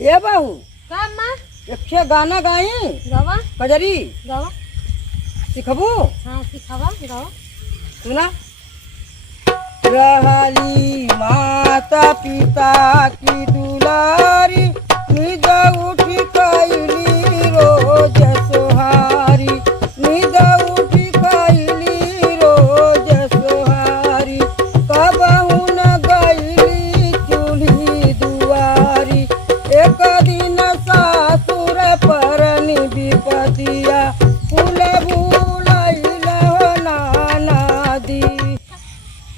ए बहू का माँ एक गाना गाई गावा कजरी गावा सिखबू हाँ सिखावा गावा सुना। रहली माता पिता की दुलारी निद उठी कैली रोज सोहारी निद उठी कैली रोज सोहारी कबहू न गईली चूल्ही दुआरी एक दिन सासुर पर विपतिया फूल भूलैल हो नाना दी।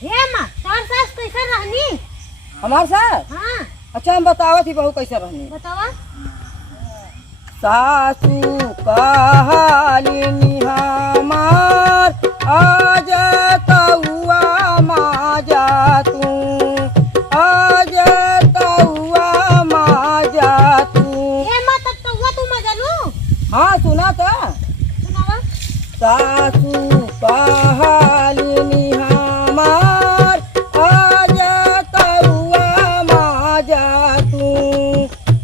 हे माँ तोर सास कैसे रहनी? हमार साथ हाँ अच्छा हम बतावत ही बहू कैसे रहनी। बतावा। सासू कहालिनी हमार आज तउआ माजा तू आज तउआ माजा तू। हे माँ तब तो हुआ तू मजा लू। हाँ सुना था। सुनावा। सासू कहालिनी हमार आज तउआ माजा तू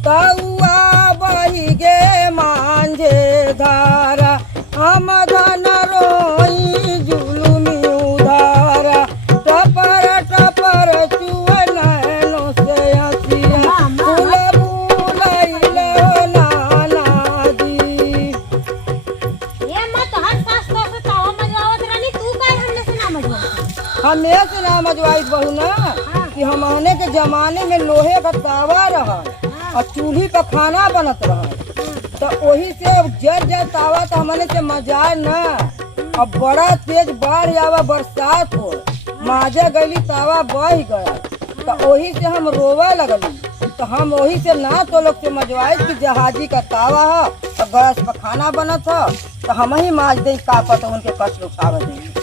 तउआ बही गे मांझे धारा हम धन रोई जुलुमी उधारा टपर टपर चुअनैनो से हसिया फूल भूलैल नाना दी। हे माँ तोहर सास तो से तावा मजवावत रहनी तू काहे हमने से ना मजवावत? हमें से ना मजवाई बहू ना कि हमने के जमाने में लोहे का तावा रहा और चूल्ही पर खाना बनत रहा तो वही से जर जर तावा तो हमने से मजा न। अब बड़ा तेज बाढ़ आवा बरसात हो माजा गली तावा बह गया तो वही से हम रोवा लगली तो हम वही से ना तो लोग से मजवाए कि जहाजी का तावा है और गैस पर खाना बनत है तो हम ही माज दे का पता उनके कष्ट उठावे देंगे।